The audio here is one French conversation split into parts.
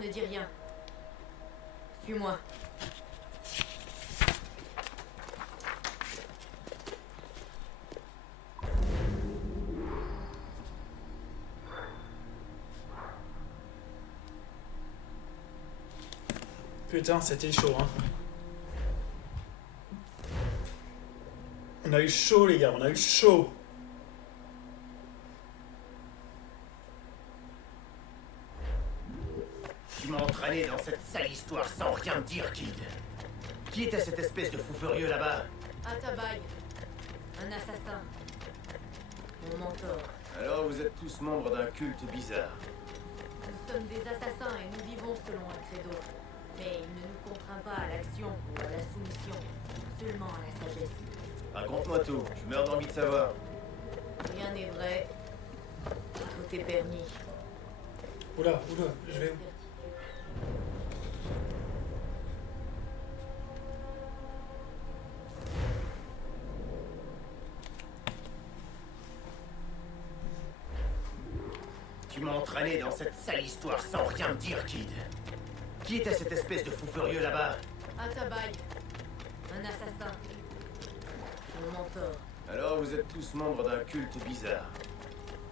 ne dis rien. Suis-moi. Putain, c'était chaud, hein. On a eu chaud, les gars, on a eu chaud. Tu m'as entraîné dans cette sale histoire sans rien me dire, Kid. Qui était cette espèce de fou furieux là-bas? Atabai. Un assassin. Mon mentor. Alors vous êtes tous membres d'un culte bizarre. Nous sommes des assassins et nous vivons selon un credo. Mais il ne nous contraint pas à l'action ou à la soumission, seulement à la sagesse. Raconte-moi tout, je meurs d'envie de savoir. Rien n'est vrai. Tout est permis. Oula, je vais où? Tu m'as entraîné dans cette sale histoire sans rien me dire, Kid. Qui était cette espèce de fou furieux là-bas? Atabai. Un assassin. Mon mentor. Alors vous êtes tous membres d'un culte bizarre.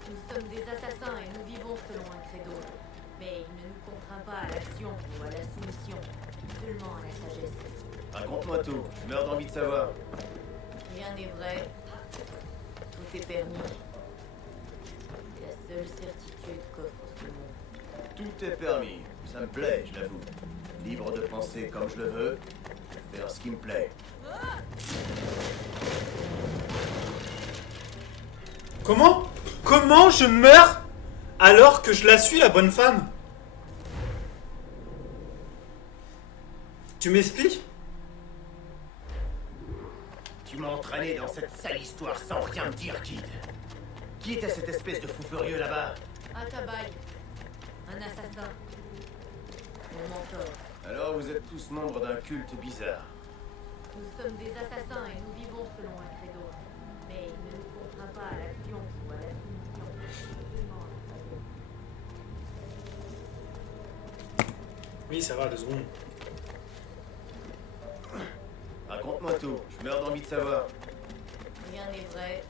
Nous sommes des assassins et nous vivons selon un credo. Mais il ne nous contraint pas à l'action ou à la soumission, seulement à la sagesse. Raconte-moi tout, je meurs d'envie de savoir. Rien n'est vrai. Tout est permis. C'est la seule certitude qu'offre ce monde. Tout est permis, ça me plaît, je l'avoue. Libre de penser comme je le veux, faire ce qui me plaît. Comment je meurs alors que je la suis, la bonne femme? Tu m'expliques? Tu m'as entraîné dans cette sale histoire sans rien me dire, Kid. Qui était cette espèce de fou furieux là-bas? Atabai. Un assassin. Mon mentor. Alors vous êtes tous membres d'un culte bizarre. Nous sommes des assassins et nous vivons selon un credo. Mais il ne nous contraint pas à l'action ou à la soumission, seulement à la sagesse. Oui, ça va, 2 secondes. Raconte-moi tout, je meurs d'envie de savoir. Rien n'est vrai.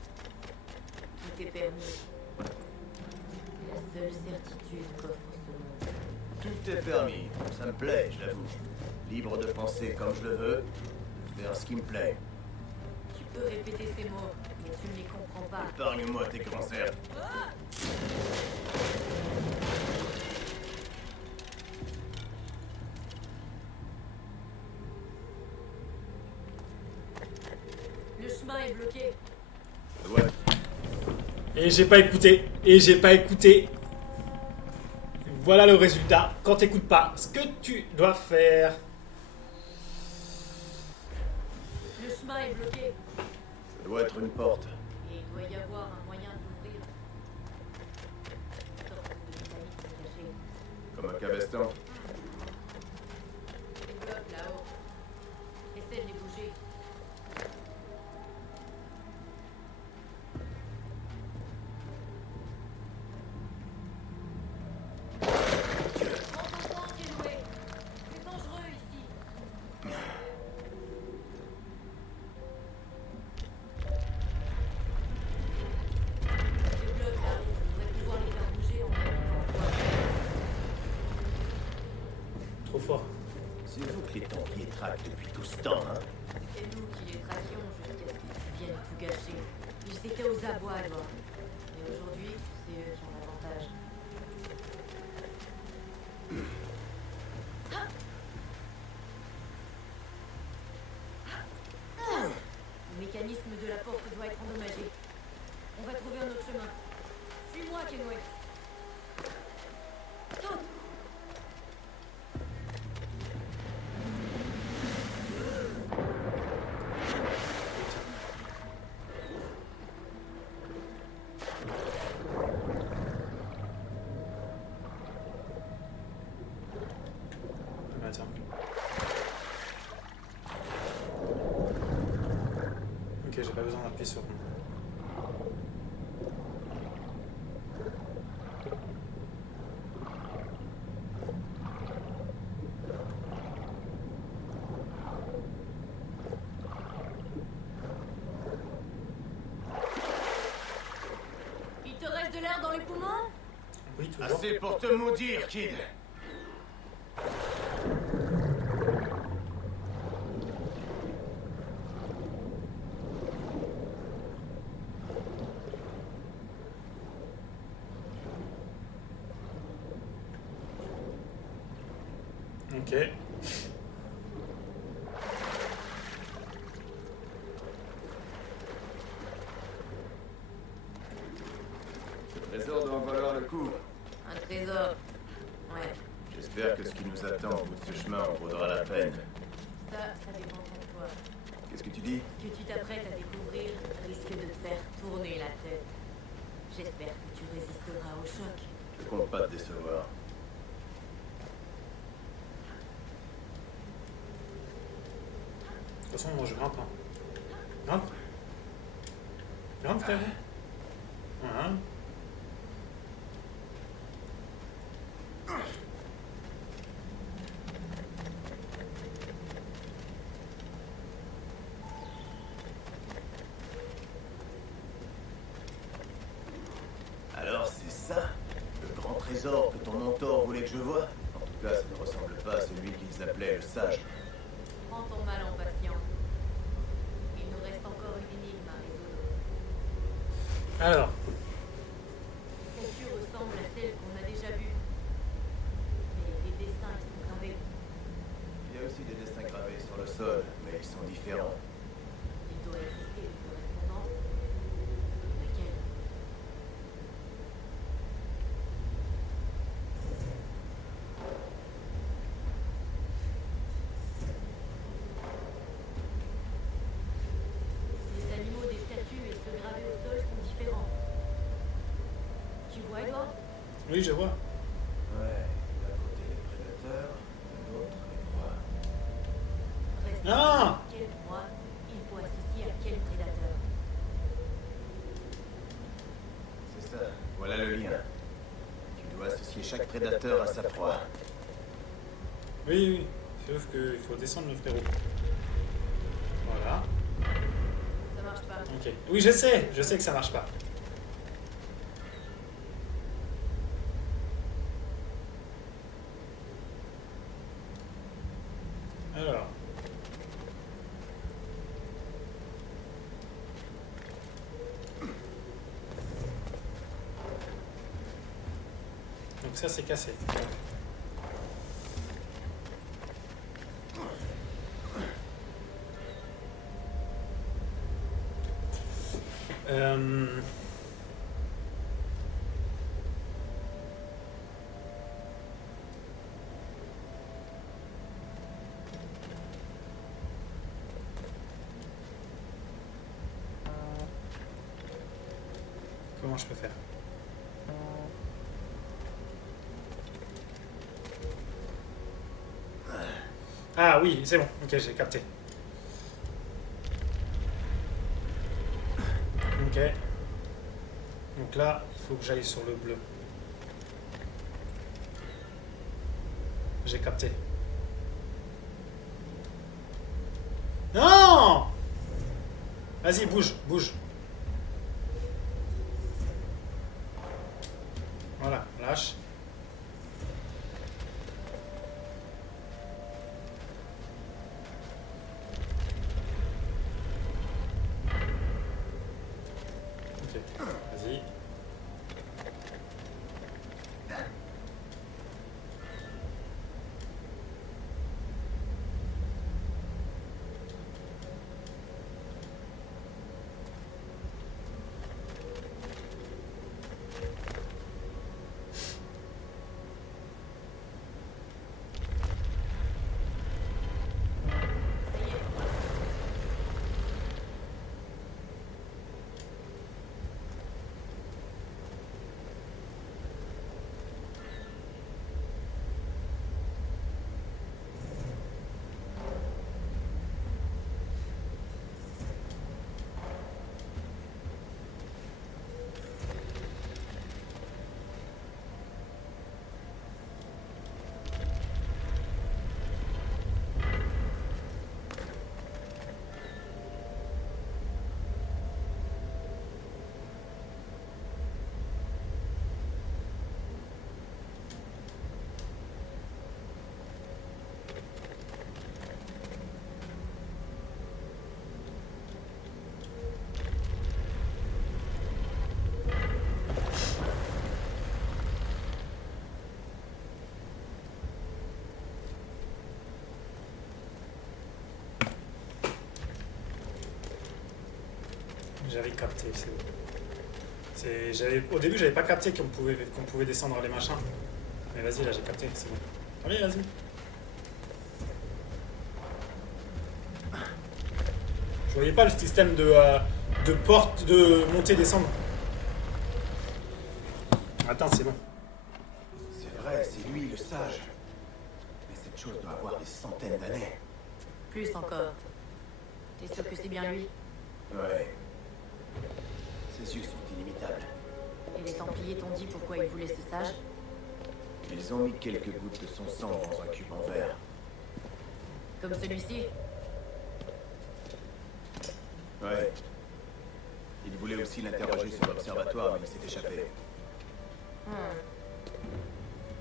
Tout est permis. C'est la seule certitude qu'offre ce monde. Tout est permis, ça me plaît, je l'avoue. Libre de penser comme je le veux, faire ce qui me plaît. Tu peux répéter ces mots, mais tu ne les comprends pas. Épargne-moi tes grands airs. Le chemin est bloqué. Ouais. Et j'ai pas écouté. Voilà le résultat. Quand t'écoutes pas ce que tu dois faire. Le chemin est bloqué. Ça doit être une porte. Et il doit y avoir un moyen d'ouvrir. Une sorte de mécanisme caché. Comme un cabestan. Les blocs là-haut. Essaie de les bouger. Prends ton temps, Kenway. C'est dangereux ici. Les blocs là, on devrait pouvoir les faire bouger en même temps. Trop fort. C'est vous qui êtes en pied traque depuis tout ce temps, hein? C'était nous qui les traquions jusqu'à ce qu'ils viennent tout gâcher. Ils étaient aux abois alors. Et aujourd'hui, c'est eux qui ont l'avantage. Le mécanisme de la porte doit être endommagé. On va trouver un autre chemin. Suis-moi, Kenway. Saute! Attends. Ok, j'ai pas besoin d'appuyer sur. de l'air dans les poumons? Oui, toujours. Assez pour te maudire, kid. Ok. Ce trésor doit en valoir le coup. Un trésor. Ouais, J'espère que ce qui nous attend au bout de ce chemin en vaudra la peine. ça dépendra de toi. Qu'est-ce que tu dis? Ce que tu t'apprêtes à découvrir risque de te faire tourner la tête. J'espère que tu résisteras au choc. Je compte pas te décevoir. De toute façon, moi je grimpe. Hein. Grimpe. Grimpe, frère. Voilà. Alors c'est ça, le grand trésor que ton mentor voulait que je voie? En tout cas, ça ne ressemble pas à celui qu'ils appelaient le sage. Prends ton mal en patience. Il nous reste encore une énigme à résoudre. Alors, Cette statue ressemble à celle qu'on a déjà vue. Mais les dessins y sont gravés. Il y a aussi des dessins gravés sur le sol, mais ils sont différents. Il doit exister une correspondance. Laquelle? Les animaux des statues et ceux gravés au sol sont différents. Tu vois, Edouard? oui, je vois. Ouais, d'un côté les prédateurs, de l'autre les proies. Reste Ah! à savoir quel proie il faut associer à quel prédateur. C'est ça, voilà le lien. Tu dois associer chaque prédateur à sa proie. Oui, oui. Sauf qu'il faut descendre le frérot. Voilà. Ça marche pas. Ok. Oui, je sais que ça marche pas. Alors. Donc ça c'est cassé. Euh... Comment je peux faire? Ah oui, c'est bon. Ok, j'ai capté. Ok. Donc là, il faut que j'aille sur le bleu. J'ai capté. Non! Vas-y, bouge, bouge. Voilà, lâche. Ok, vas-y. Ça y est. J'avais capté, c'est bon. Au début, j'avais pas capté qu'on pouvait descendre les machins. Mais vas-y, là, j'ai capté, c'est bon. Allez, vas-y. Je voyais pas le système de porte de montée descendre. Attends, c'est bon. C'est vrai, c'est lui le sage. Mais cette chose doit avoir des centaines d'années. Plus encore. T'es sûr que c'est bien lui? Ouais. Ses yeux sont inimitables. Et les Templiers t'ont dit pourquoi ils voulaient ce sage? Ils ont mis quelques gouttes de son sang dans un cube en verre. Comme celui-ci? Ouais. Il voulait aussi l'interroger sur l'observatoire, mais il s'est échappé.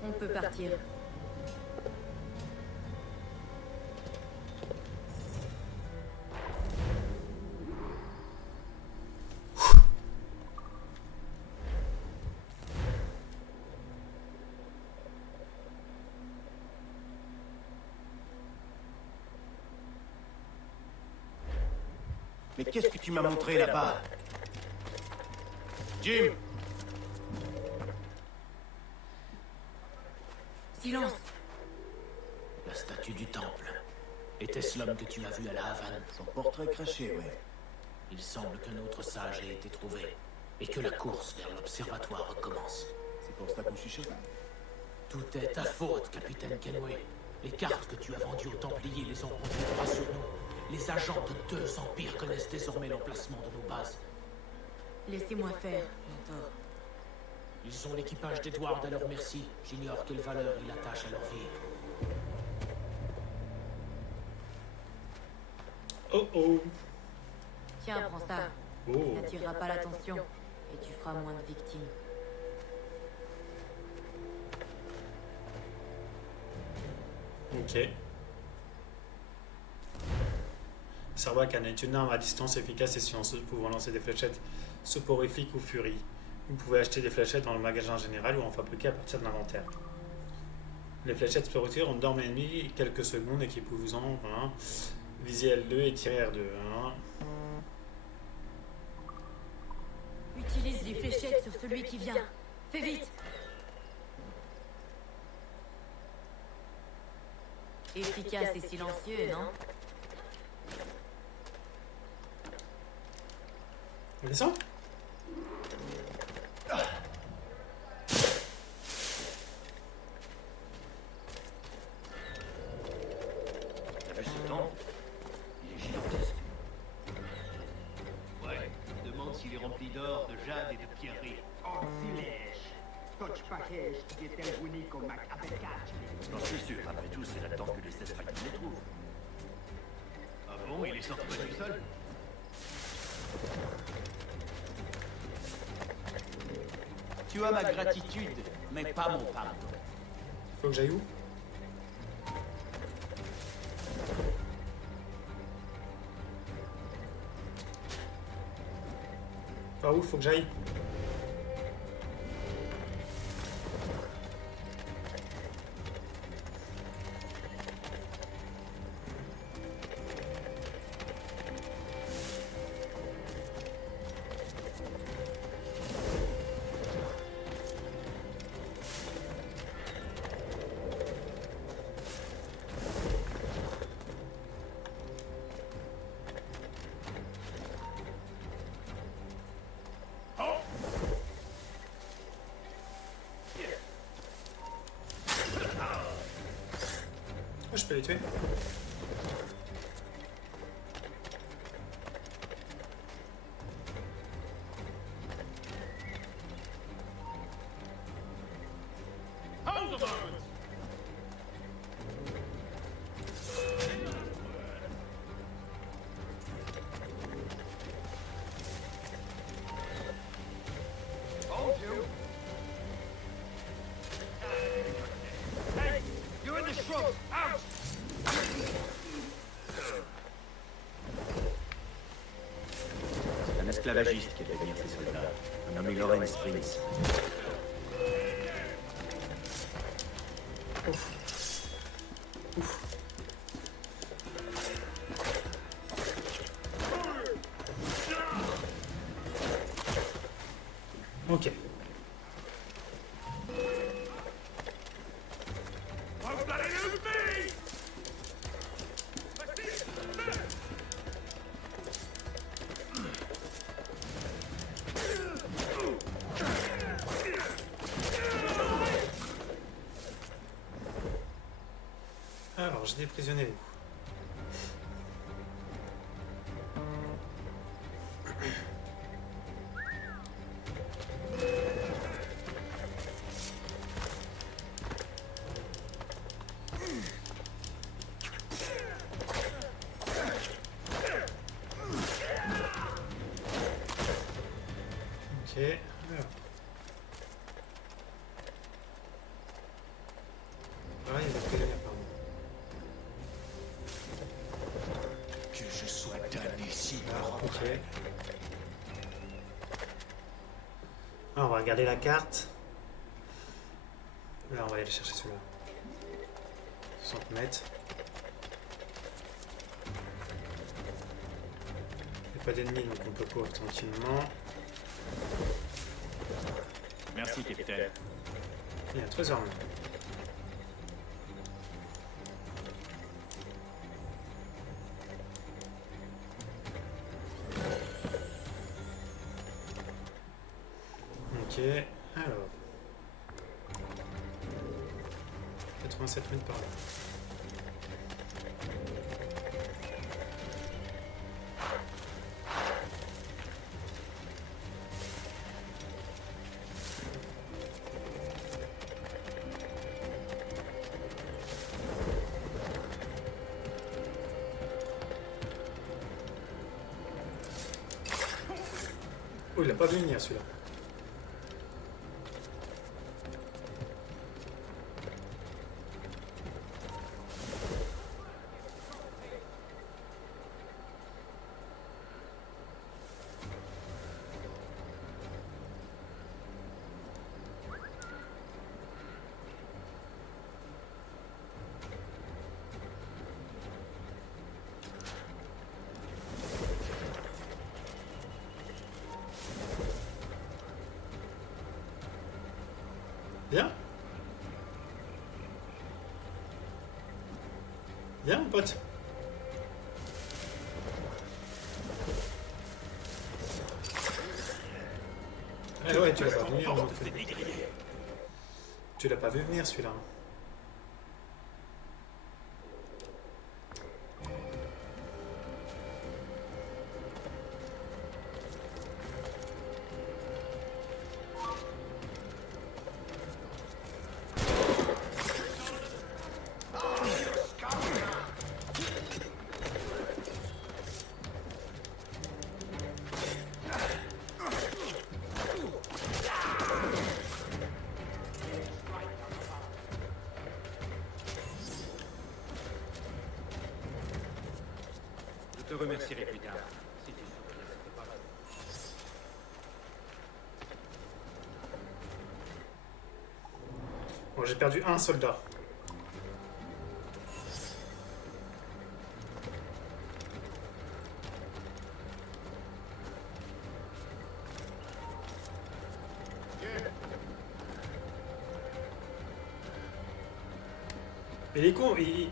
On peut partir. Mais qu'est-ce que tu m'as montré là-bas? Jim! Silence! La statue du temple. Était-ce l'homme que tu as vu à la Havane? Son portrait craché, ouais. Il semble qu'un autre sage ait été trouvé, et que la course vers l'observatoire recommence. C'est pour ça qu'on chuchote. Tout est ta faute, capitaine Kenway. Les cartes que tu as vendues aux Templiers les ont conduits droit sur nous. Les agents de 2 empires connaissent désormais l'emplacement de nos bases. Laissez-moi faire, mentor. Ils ont l'équipage d'Edward à leur merci. J'ignore quelle valeur ils attachent à leur vie. Oh oh. Tiens, prends ça. Oh. N'attirera pas l'attention et tu feras moins de victimes. Ok. Sarbacane est une arme à distance efficace et silencieuse pouvant lancer des fléchettes soporifiques ou furies. Vous pouvez acheter des fléchettes dans le magasin général ou en fabriquer à partir de l'inventaire. Les fléchettes soporifiques ont dormi ennemi quelques secondes et qui vous en viser L2 et tirer R2. Utilise les fléchettes sur celui qui vient. Fais vite! Efficace et silencieux, non? On descend? T'as vu ce temple? Il est gigantesque. Ouais, je me demande s'il est rempli d'or, de jade et de pierreries. J'en suis sûr, après tout, c'est là-dedans que les Cesfagnes les trouvent. Ah bon, il est sorti pas du sol? Tu as ma gratitude, mais pas mon pardon. Faut que j'aille où? Par où faut que j'aille? Je peux les tuer. Un esclavagiste qui a fait venir ses soldats. Un nommé Lawrence Springs. Ok. Alors, j'ai des prisonniers. Ok. Alors. Ah, il y a des prisonniers apparemment. Que je sois damné si marrant. Ok. Alors, on va regarder la carte. Là, on va aller chercher celui-là. 60 mètres. Il n'y a pas d'ennemis, donc on peut courir tranquillement. Merci, capitaine. Il y a un trésor là. Ok, alors. 87 mètres par là. Oh, il a pas vu venir celui-là. Bien. Bien, mon pote. Ah ouais, tu l'as pas vu venir. Tu l'as pas vu venir celui-là. Je te remercierai plus tard. Si tu souviens, c'était pas là. Bon, j'ai perdu un soldat. Et les cons, ils...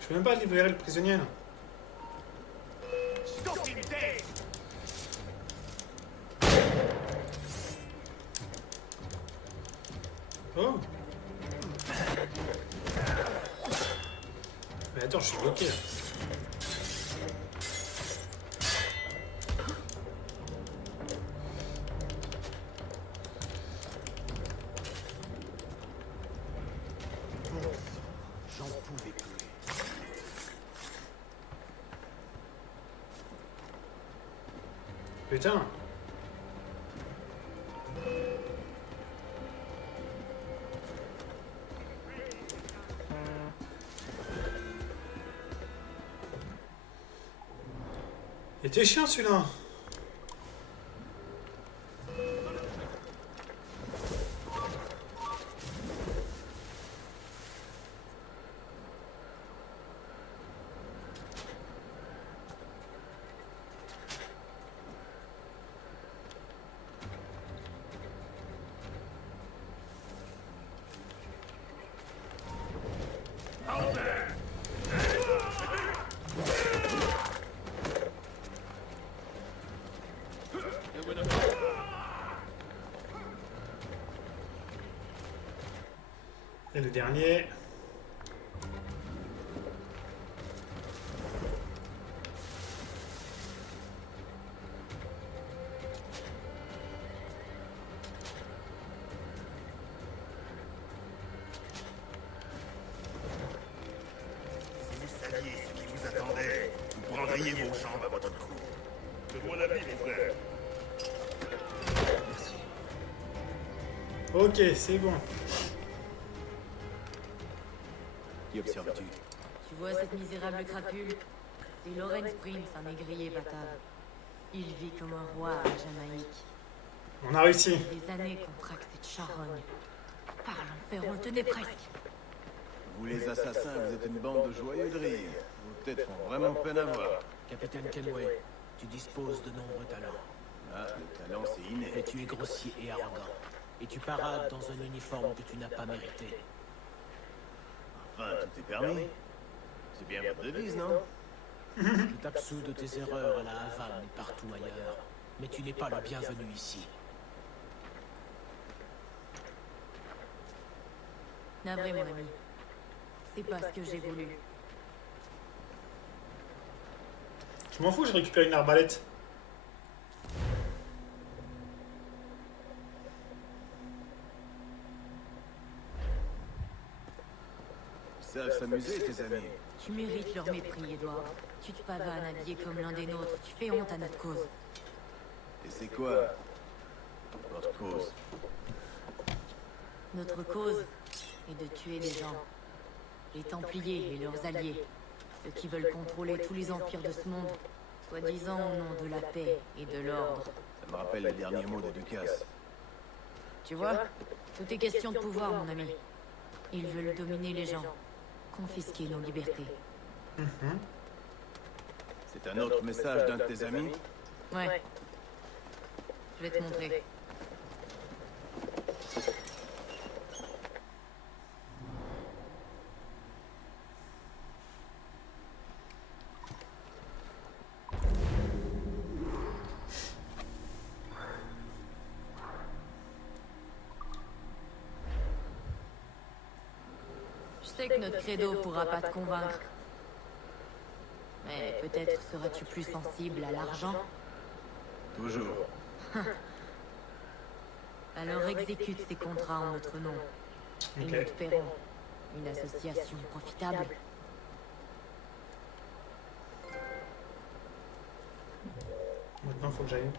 Je peux même pas libérer le prisonnier là. Oh. Mais attends, je suis bloqué là. J'en pouvais plus. Putain. Il était chiant celui-là. Et le dernier. Si vous saviez ce qui vous attendait, vous prendriez vos jambes à votre cou. C'est mon avis, mon frère. Ok, c'est bon. Qui observes-tu? Tu vois cette misérable crapule? C'est Lawrence Prince, un négrier batave. Il vit comme un roi à la Jamaïque. On a réussi. Des années qu'on traque cette charogne. Par l'enfer, on le tenait presque. Vous les assassins, vous êtes une bande de joyeux de rire. Vos têtes font vraiment peine à voir. Capitaine Kenway, tu disposes de nombreux talents. Ah, le talent c'est inné. Mais tu es grossier et arrogant. Et tu parades dans un uniforme que tu n'as pas mérité. Enfin, tout est permis. C'est bien votre devise, non? Je t'absous de tes erreurs à la Havane et partout ailleurs. Mais tu n'es pas le bienvenu ici. Navré, mon ami. C'est pas ce que j'ai voulu. Je m'en fous, je récupère une arbalète. Ils savent s'amuser, tes amis. Tu mérites leur mépris, Edward. Tu te pavanes habillé comme l'un des nôtres. Tu fais honte à notre cause. Et c'est quoi votre cause? Notre cause est de tuer des gens. Les Templiers et leurs alliés. Ceux qui veulent contrôler tous les empires de ce monde. Soi-disant au nom de la paix et de l'ordre. Ça me rappelle les derniers mots de Ducasse. Tu vois, tout est question de pouvoir, mon ami. Ils veulent dominer les gens. Confisquer nos libertés. C'est un autre message d'un de tes amis? Ouais. Je vais te montrer. Je sais que notre credo pourra pas te convaincre. Mais peut-être seras-tu plus sensible à l'argent? Toujours. Alors exécute ces contrats en notre nom. Et Ok. nous te paierons. Une association profitable. Maintenant, faut que j'aille.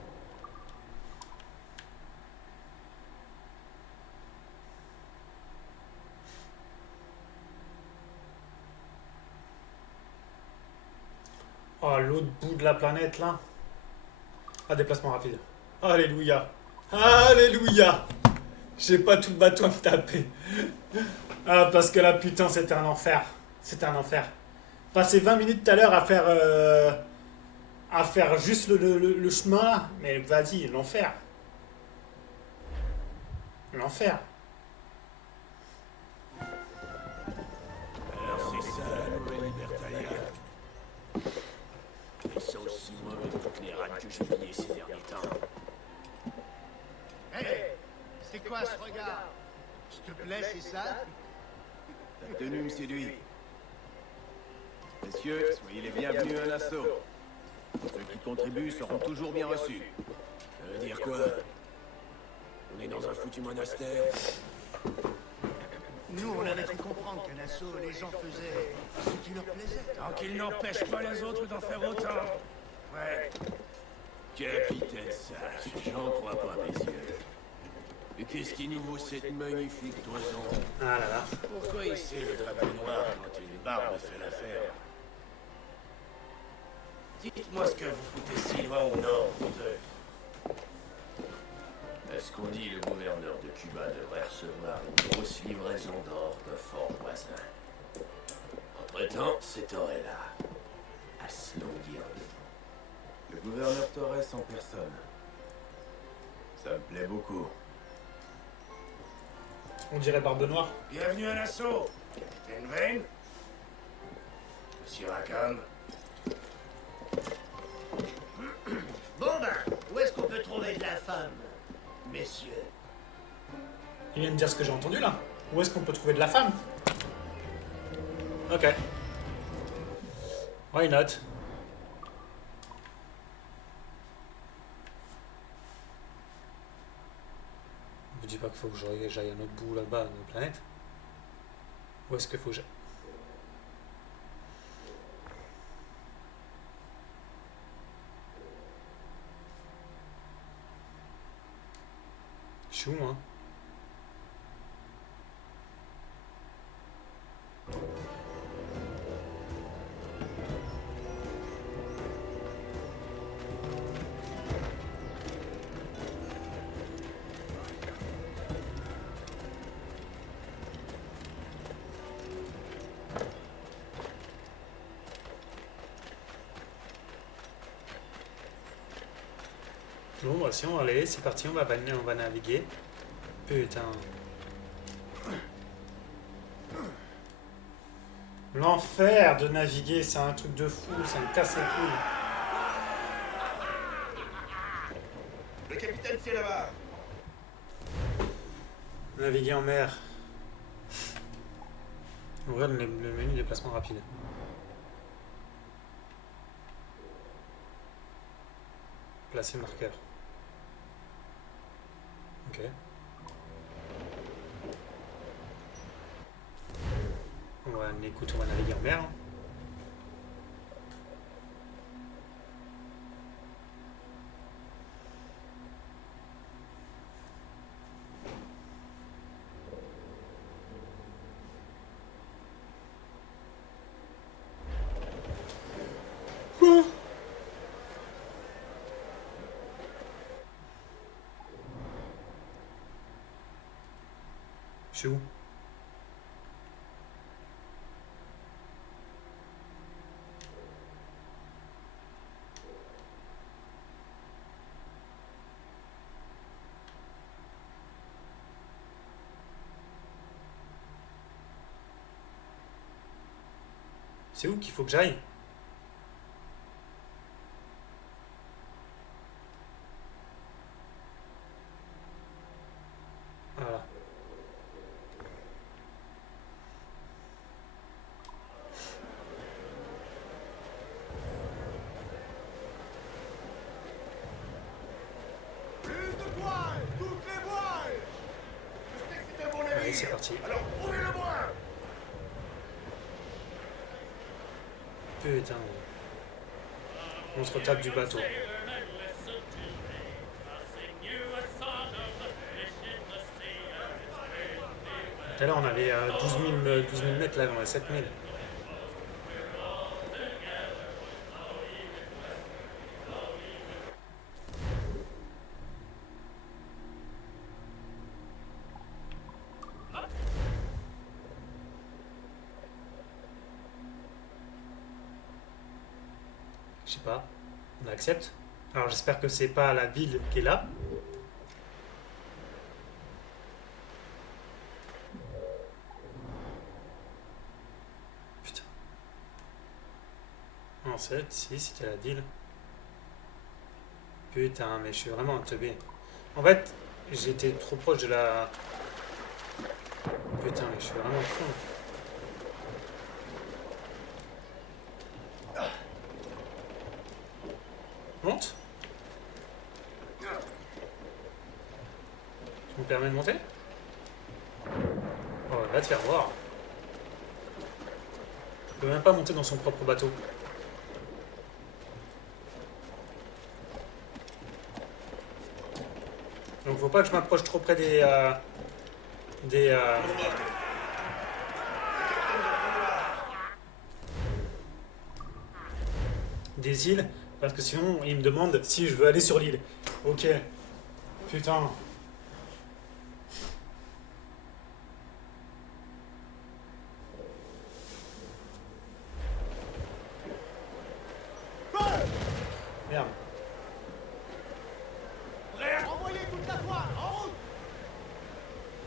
Oh, l'autre bout de la planète, là. Ah, déplacement rapide. Alléluia. Alléluia. J'ai pas tout le bateau à me taper. Ah, parce que là, putain, c'était un enfer. C'était un enfer. Passer 20 minutes tout à l'heure à faire juste le chemin, là. Mais vas-y, l'enfer. L'enfer. Alors c'est ça la nouvelle Libertalia. Ils sont aussi mauvais que toutes les rats que j'ai pillés ces derniers temps. Hé, c'est quoi ce regard? S'il te plaît, c'est ça? Ta tenue me séduit. Messieurs, soyez les bienvenus à l'assaut. Ceux qui contribuent seront toujours bien reçus. Ça veut dire quoi? On est dans un foutu monastère. Nous, on avait cru comprendre qu'à l'assaut, les gens faisaient ce qui leur plaisait. Tant qu'ils n'empêchent pas les autres d'en faire autant. Ouais. Capitaine Sage, j'en crois pas mes yeux. Et qu'est-ce qui nous vaut cette magnifique toison? Ah là là. Pourquoi hisser le drapeau noir quand une barbe fait l'affaire? Dites-moi ce que vous foutez si loin au nord de... Est-ce qu'on dit le gouverneur de Cuba devrait recevoir une grosse livraison d'or de fort voisin? Entre-temps, c'est Torella. À se longuir de temps. Le gouverneur Torres en personne. Ça me plaît beaucoup. On dirait Barbe Noire. Bienvenue à l'assaut, Capitaine Vane. Monsieur Rackham. Bon ben, où est-ce qu'on peut trouver de la femme, messieurs? Il vient de dire ce que j'ai entendu là. Où est-ce qu'on peut trouver de la femme? Ok. Why not? Je vous dis pas qu'il faut que j'aille à un autre bout là-bas de la planète. Où est-ce qu'il faut que j'aille? Je suis où moi? Bon, bah, si on va aller, c'est parti, on va naviguer. Putain. L'enfer de naviguer, c'est un truc de fou, ça me casse les couilles. Le capitaine, c'est là-bas. Naviguer en mer. Ouvrir le menu déplacement rapide. Placer marqueur. Ok. Écoute, on va naviguer en mer. Quoi? Je suis où? C'est où qu'il faut que j'aille? Voilà. Plus de voiles, toutes les voiles. Je sais que c'est un bon navire. Allez, c'est parti. Alors, ouvrez-le-moi. Putain. On se retape du bateau. Tout à l'heure, on avait 12 000 mètres, là, on a 7 000. Je sais pas. On accepte. Alors, j'espère que c'est pas la ville qui est là. Putain. En fait, si, c'était la ville. Putain, mais je suis vraiment un teubé. En fait, j'étais trop proche de la... Putain, mais je suis vraiment con. Monte. Tu me permets de monter? Oh, va te faire voir. Je peux même pas monter dans son propre bateau. Donc faut pas que je m'approche trop près des des îles, parce que sinon il me demande si je veux aller sur l'île. Ok. Putain. Merde. Envoyez toute la toile, en route!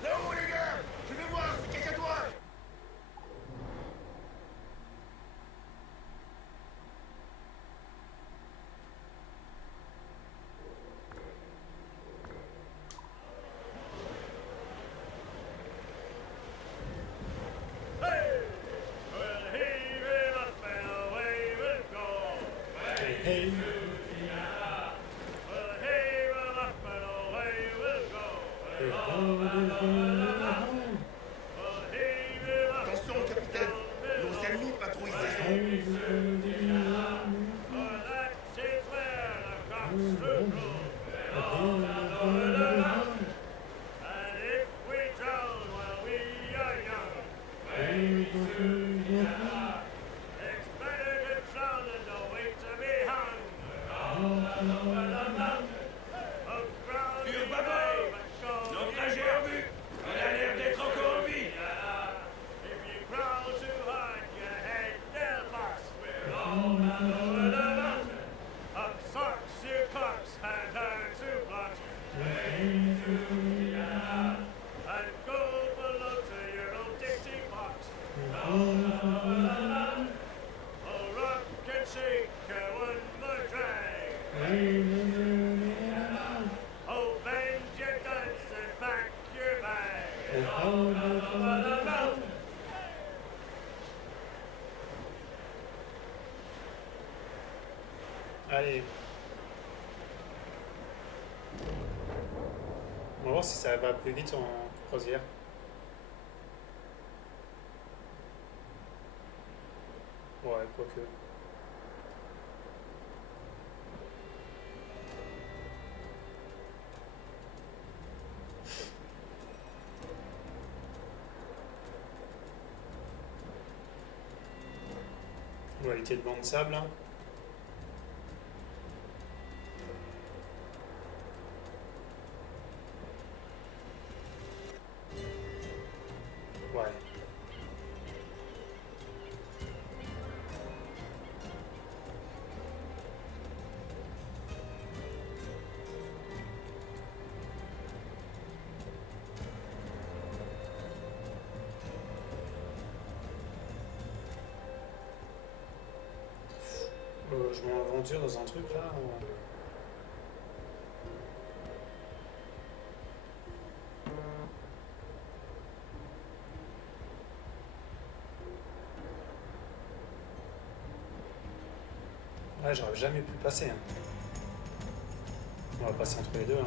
Là-haut, les gars! Je vais voir, c'est quelqu'un toi! Hey. Attention, capitaine! Nos ennemis patrouillent ces eaux! Sur bâbord! Naufragé en vue! Il a l'air d'être encore en vie! Oh, bend your guns and pack your bags. Allez. On va voir si ça va plus vite en croisière. Ouais, quoique. Dualité de banc de sable. Hein. Ouais. Je m'aventure dans un truc là. Ouais, j'aurais jamais pu passer. Hein. On va passer entre les deux. Hein.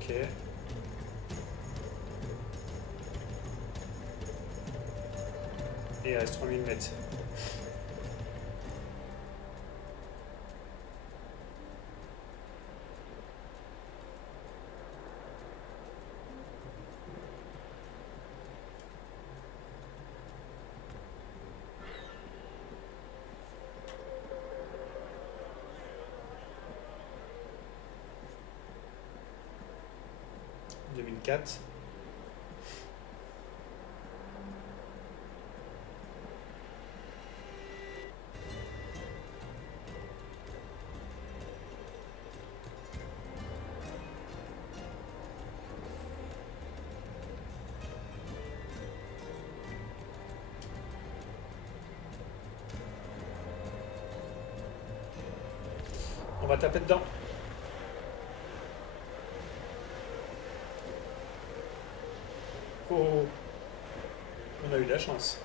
Ok. Et il reste 3000 mètres. « 2004 ». On va taper dedans. Oh, on a eu de la chance.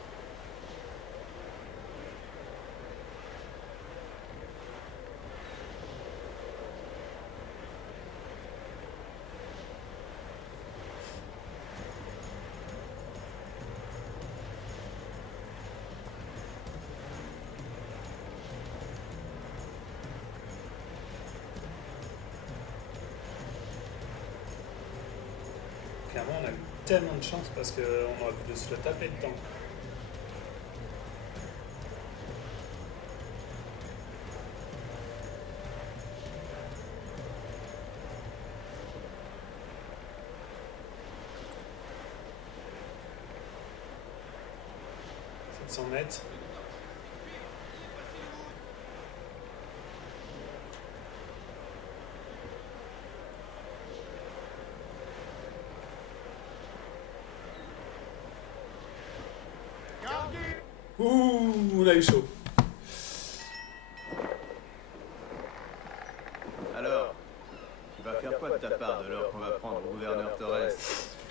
clairement, on a eu tellement de chance parce qu'on aurait pu se le taper dedans. Mètres. Ouh, on a eu chaud. Alors, tu vas faire quoi de ta part de l'or qu'on va prendre au gouverneur Torres?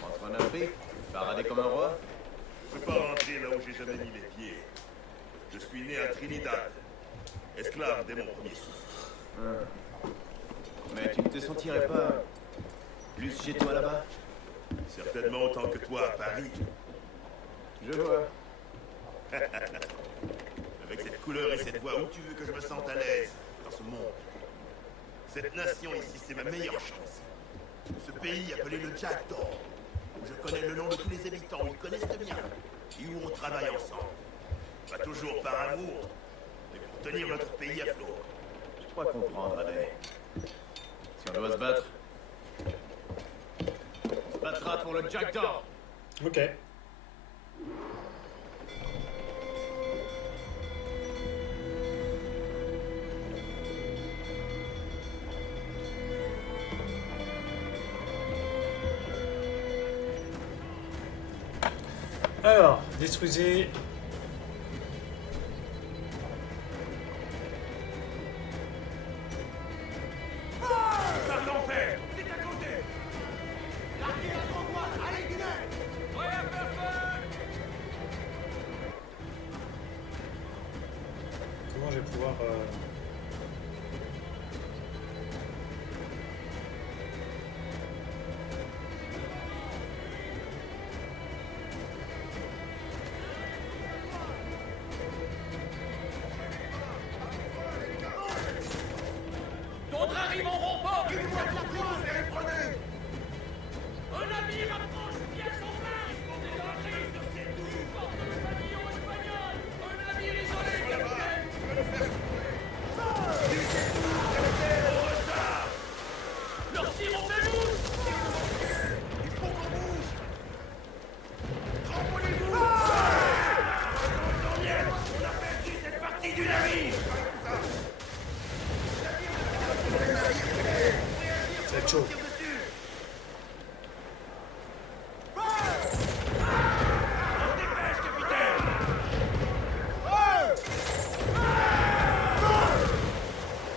Entre en Afrique, parader comme un roi? Je peux pas rentrer là où j'ai jamais mis les pieds. Je suis né à Trinidad, esclave dès mon premier souffle. Mais tu ne te sentirais pas plus chez toi là-bas? Certainement autant que toi à Paris. Je vois. Avec cette couleur et cette voix, où tu veux que je me sente à l'aise dans ce monde? Cette nation ici, c'est ma meilleure chance. Ce pays appelé le Jackdaw, où je connais le nom de tous les habitants, où ils connaissent bien, et où on travaille ensemble. Pas toujours par amour, mais pour tenir notre pays à flot. Je crois comprendre, Adé. Si on doit se battre, on se battra pour le Jackdaw. Ok. Alors, détruisez. Comment je vais pouvoir... D'autres arrivent en renfort. Un navire approche, pièce en place. Des entrées sur ces tours. Porte le pavillon espagnol. Un navire isolé, capitaine. Au retard. Leur tir en fait mouche. Il faut qu'on bouge. Cramponnez-vous. On a perdu cette partie du navire. C'est chaud.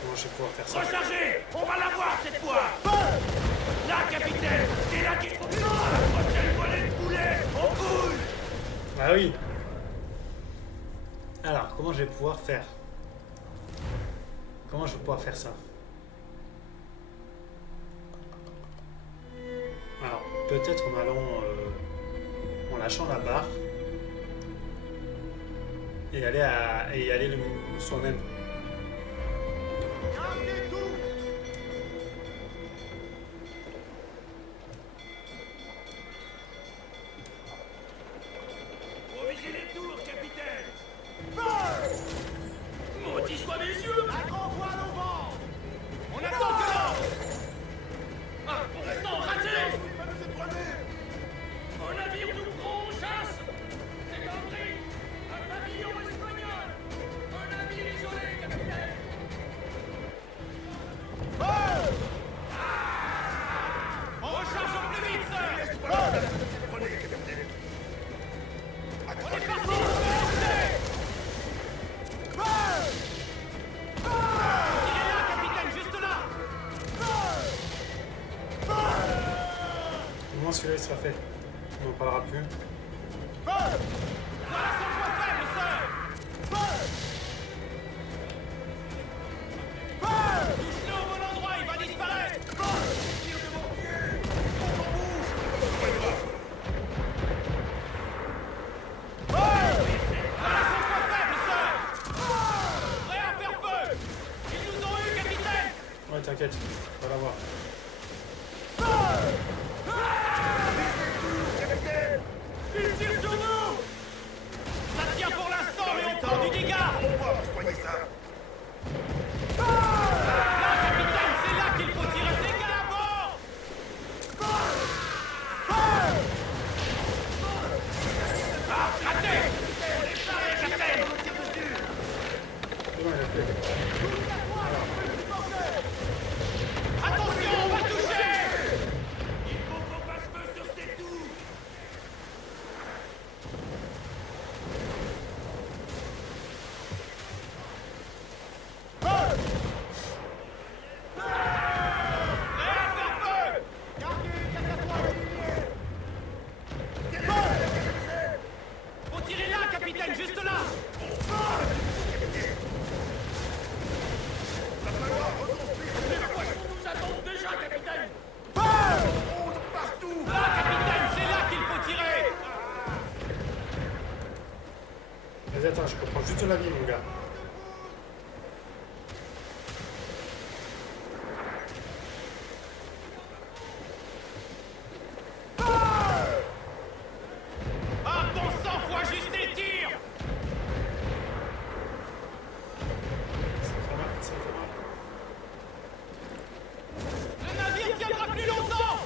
Comment je vais pouvoir faire ça? Rechargez! On va l'avoir cette fois! Là, capitaine! C'est là qu'il faut... La prochaine volée de poulet! On bouge! Ah oui. Alors, comment je vais pouvoir faire? Comment je vais pouvoir faire ça? Alors, peut-être en allant... en lâchant la barre. Et aller le soi-même. Provisez les tours, capitaine! Maudit soient mes yeux! La grand voile au vent! On attend que l'or! Ah, pour l'instant, raté! Un navire nous prend en chasse! C'est un bris! Un pavillon espagnol! Un navire isolé, capitaine! On recharge au plus vite, sir! Prenez, capitaine. On est parti! Il est là, capitaine, juste là! Comment celui-là il sera fait? On n'en parlera plus. Voilà son point faible, sir! Touche-le au bon endroit, il va disparaître! Tire de mon pied! Faut qu'on bouge! Voilà son point faible, sir! Prêt à faire feu! Ils nous ont eu, capitaine! Ouais, t'inquiète, on va l'avoir. Vas-y, attends, je reprends juste la vie, mon gars. Ah, bon sang, faut ajuster les tirs! Ça me fait mal, ça me fait mal. Le navire tiendra plus longtemps!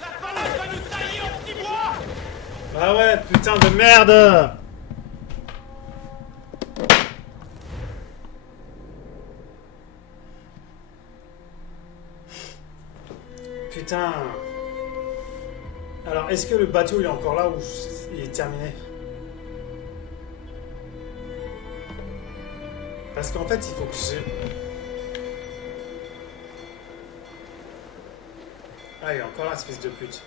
La palace va nous tailler en petits bois! Ah ouais, putain de merde! Putain. Alors, est-ce que le bateau il est encore là ou il est terminé? Parce qu'en fait, il faut que j'ai... Ah, il est encore là, ce fils de pute.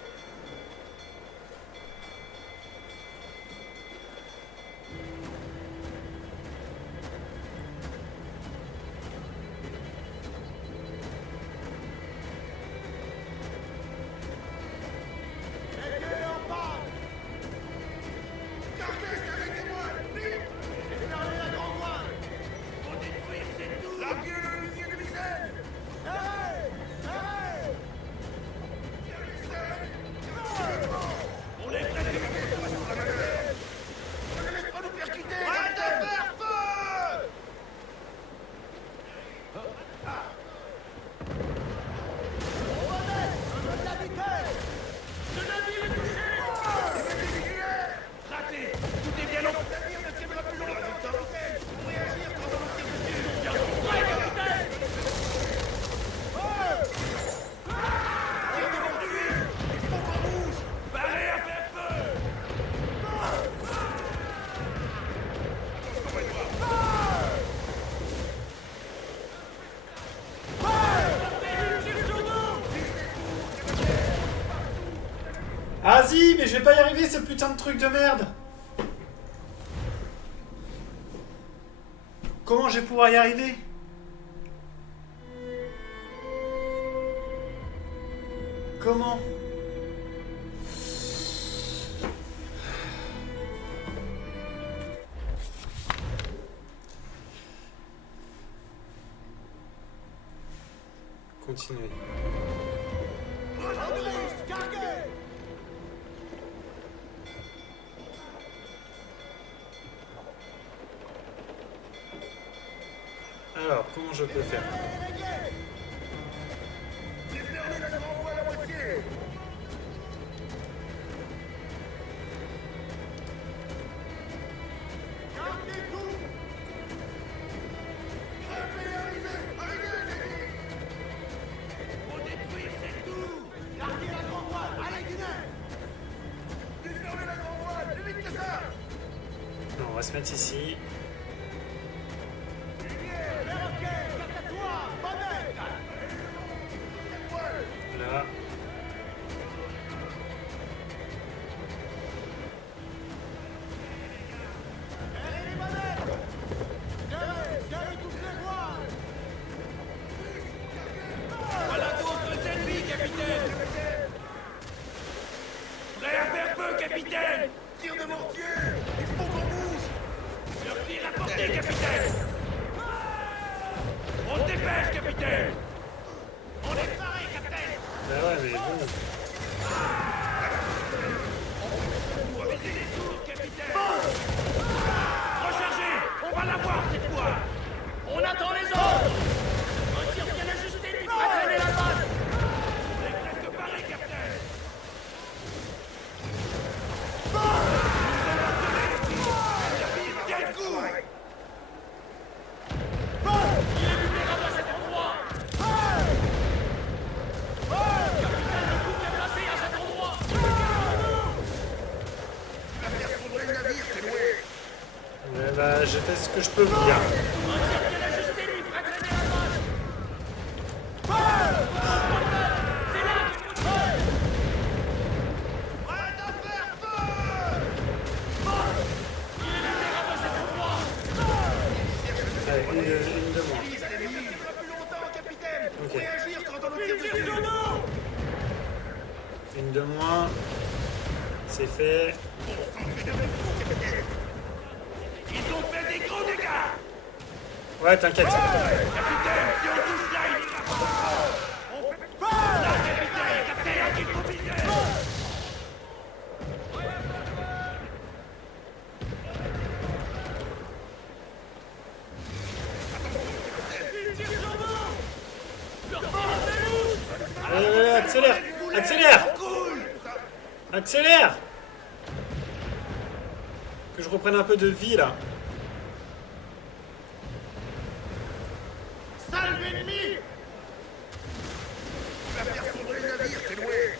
Vas-y, mais je vais pas y arriver, ce putain de truc de merde. Comment je vais pouvoir y arriver? Comment? Continuez. Alors, comment je peux faire? Non, on va se mettre ici. Là. Voilà d'autres ennemis, capitaine! Prêt à faire feu, capitaine! Tire de mortier! Il faut qu'on bouge! Leur tir à portée, capitaine! On se dépêche, capitaine! On est paré, capitaine! Bah ouais, mais bon. On va viser les tours, capitaine! Rechargez! On va l'avoir cette fois! On attend les ordres! Un tir bien ajusté lui fera traîner la base! On est presque paré, capitaine! Quel coup! Il est vulnérable à cet endroit! Capitaine, le coup est placé à cet endroit! Tu vas faire fondre le navire, c'est loué! Mais bah, j'ai fait ce que je peux bien. Un tir bien ajusté lui fera traîner la base! C'est là qu'il faut tirer! Prête à faire feu! moins. C'est fait. Ils ont fait des gros dégâts. Ouais, t'inquiète. Capitaine, si on touche là, il ira pas. On fait pas. Là, capitaine, il faut viser. Allez, accélère. Accélère. Accélère. Que je reprenne un peu de vie là. Salve ennemi! Tu vas faire sombrer le navire, Kenway!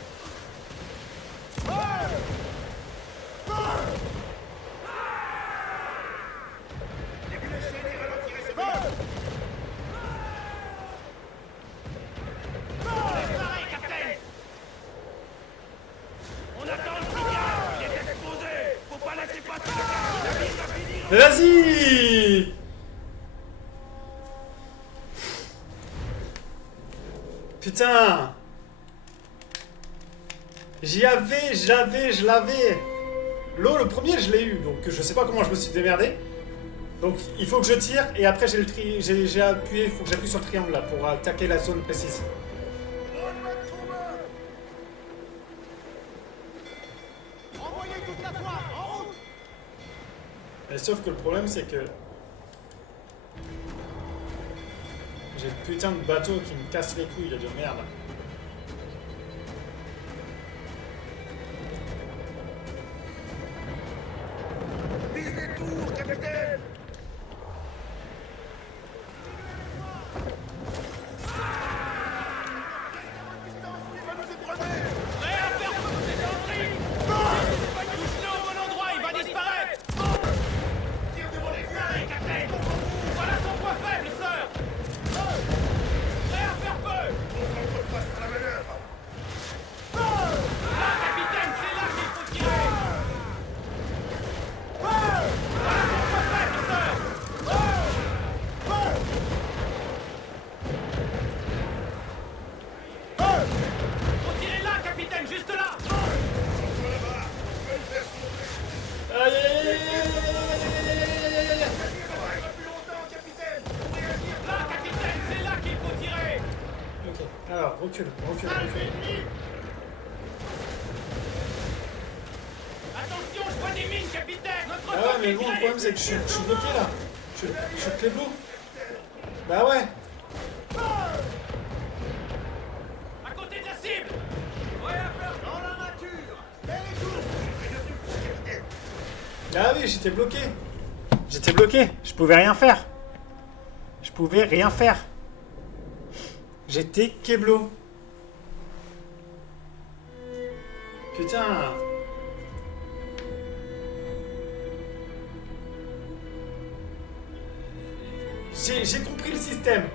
Déclenchez les ralentirez ces balles! Préparez, capitaine. On attend le cigare. Il est exposé. Faut pas laisser passer le navire va finir. Vas-y. Putain. Je l'avais. L'eau, le premier, je l'ai eu, donc je sais pas comment je me suis démerdé. Donc il faut que je tire et après j'ai appuyé, il faut que j'appuie sur le triangle là pour attaquer la zone précise. Envoyez toute la toile, en route! Mais sauf que le problème c'est que j'ai le putain de bateau qui me casse les couilles là de merde. Vise les tours, capitaine! Prêt à faire feu, c'est Henry. Touche-le au bon endroit, il va disparaître. Tire devant les Allez, capitaine. Voilà son point faible, sœur. Prêt à faire feu. On s'entrepasse à la manœuvre! Là, capitaine, c'est là qu'il faut tirer. Voilà son point faible, sœur. Faut tirer là, capitaine, juste là. Aïe, aïe, aïe, aïe, aïe, aïe, aïe. Là, capitaine, c'est là qu'il faut tirer. Ok, alors recule. Attention, je vois des mines, capitaine. Notre Ah ouais, coque mais est bon, le tirée. problème c'est que je suis bloqué là. Je suis cléblo. Bah ouais. À côté de la cible. Ouais, à faire. Dans la nature! Ah oui, j'étais bloqué. Je pouvais rien faire. J'étais keblo. Putain. J'ai compris le système.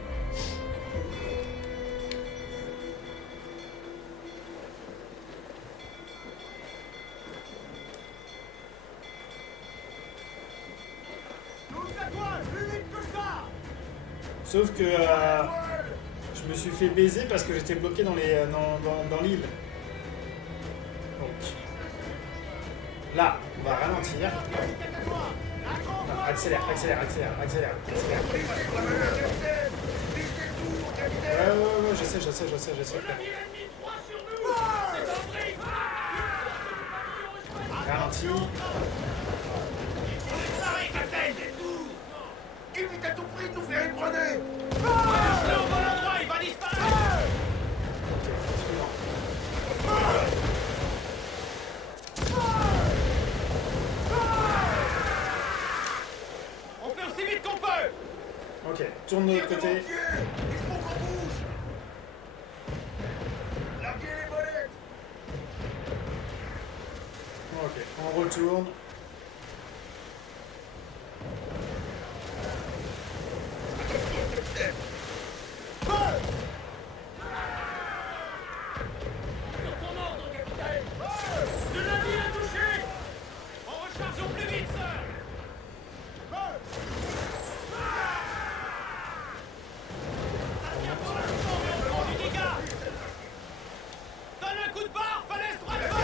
Toute la toile, plus vite que ça! Sauf que je me suis fait baiser parce que j'étais bloqué dans l'île. Donc là, on va ralentir. Non, accélère. Sur la manœuvre, capitaine! Vise les tours, capitaine! Ouais, je sais. Navire ennemi 3 sur nous. C'est Henry. Ralentis. Préparez, capitaine. Évite à tout prix de nous faire ébranler! Touche-le au bon endroit, il va disparaître. On fait aussi vite qu'on peut. Ok, tourne de l'autre côté. Il faut qu'on bouge! Larguez les molettes! Ok, on retourne. Sur ton ordre, capitaine. Le navire est touché. On recharge au plus vite, sœur. Ça tient pour l'instant, mais on prend du dégât. Donne un coup de barre, falaise droite.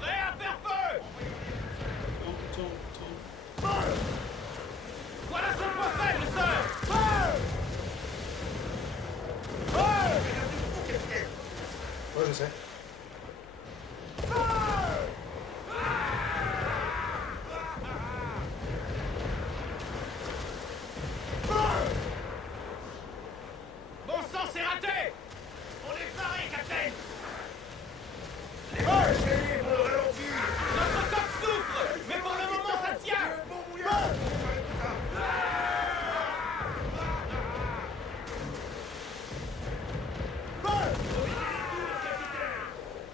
Prêt à faire feu! Voilà son point faible, sœur! Ouais, je sais. Bon sang, c'est raté! On est paré, Captain! Notre coque souffre! Mais pour le moment, ça tient!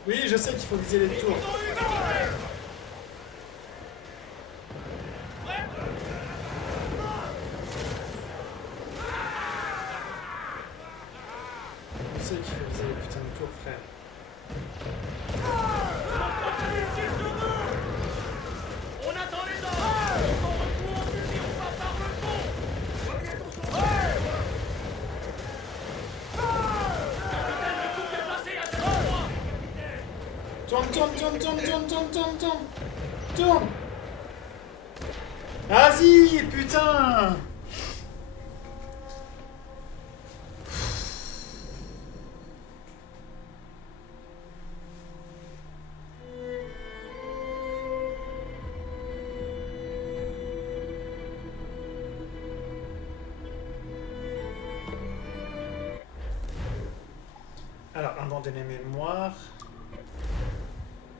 Oui, je sais qu'il faut viser les tours. Je sais qu'il faut viser les putains de tours, frère. On attend les ordres! On recourt en fusil, on part par le pont! Capitaine, le coup est placé à cet endroit! Tourne. Vas-y, putain. Alors, un dans des mémoires.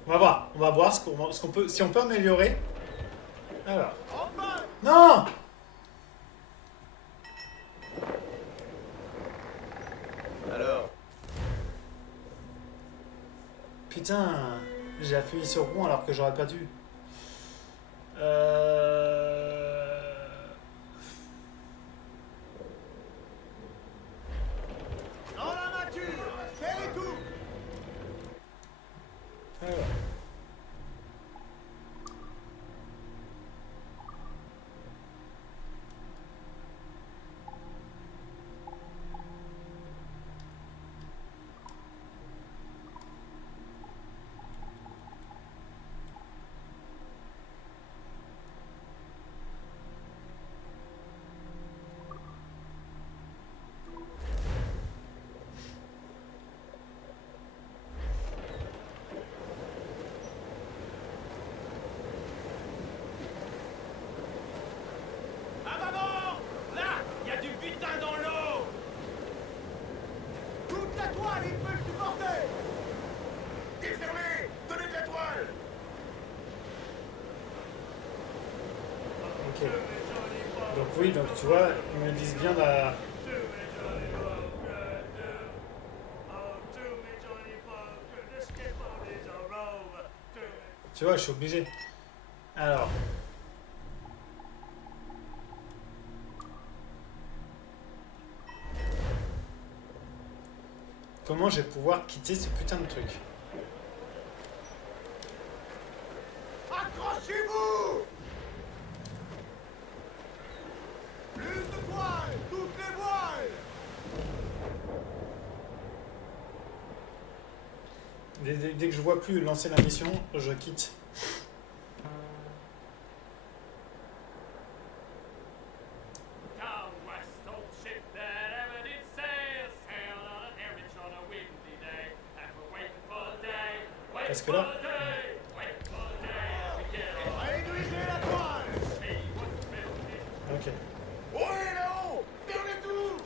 On va voir ce qu'on peut, si on peut améliorer. Alors. Non! Alors, Putain, j'ai appuyé sur rond alors que j'aurais pas dû. Dans la nature, c'est tout. Alors. À bâbord! Là, il y a du butin dans l'eau! Toute la toile, il peut le supporter. Défermez, donnez de la toile. Ok. Donc oui, donc tu vois, ils me disent bien la... Tu vois, je suis obligé. Alors. Comment je vais pouvoir quitter ce putain de truc? Accrochez-vous. Plus de toile, toutes les voiles. Dès que je vois plus lancer la mission, je quitte. Down west, old ship that ever did sail, sailed on an errand on a windy day, and we're waiting for the day, Parce waiting que for là- the day, waiting for the day, we get on. Réduisez la toile. See what's building. Ok. Ouais, là-haut, fermez tout.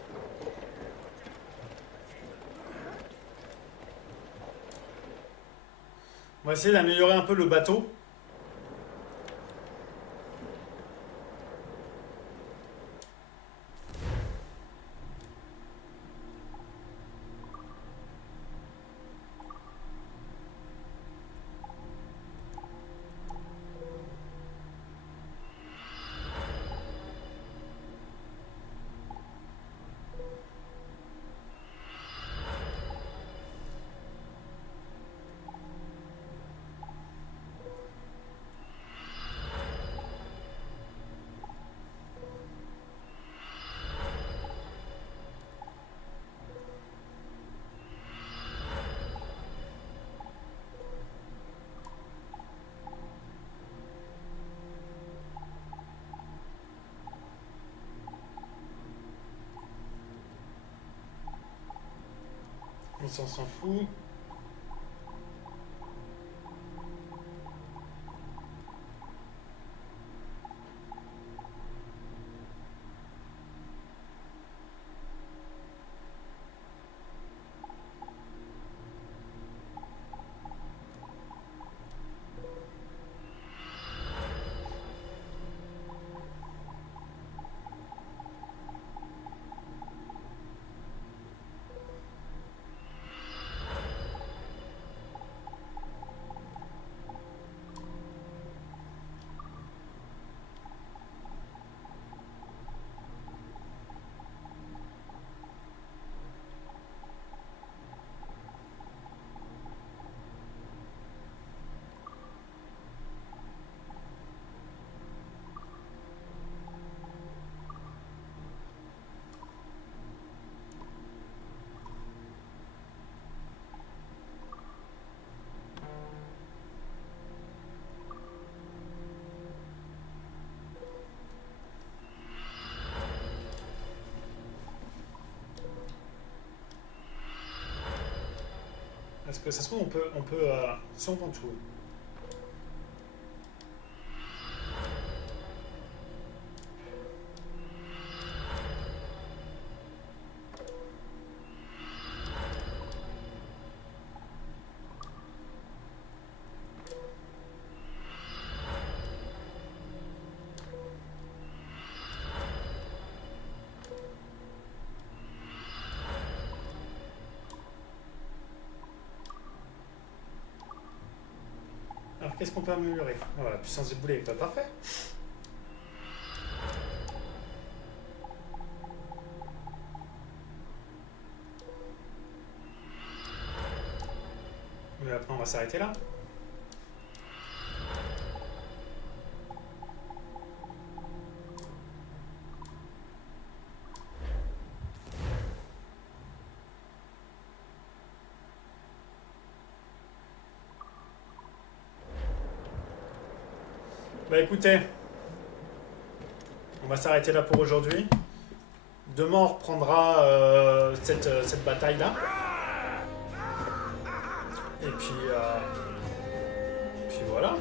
On va essayer d'améliorer un peu le bateau. s'en fout. Est-ce que ça se trouve, on peut si on vend tout. Alors qu'est-ce qu'on peut améliorer? Voilà, puissance des boulets, pas parfait. Mais après on va s'arrêter là. Bah écoutez, on va s'arrêter là pour aujourd'hui. Demain on reprendra cette bataille là. Et puis voilà.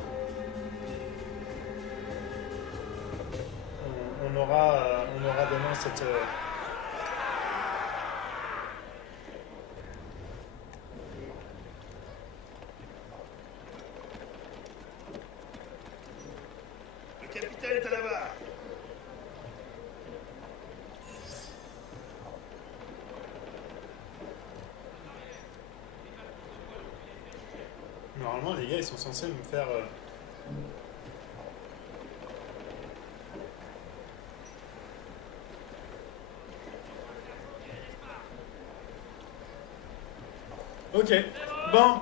On aura demain cette... Le capitaine est à la barre. Normalement les gars ils sont censés me faire... Ok, bon,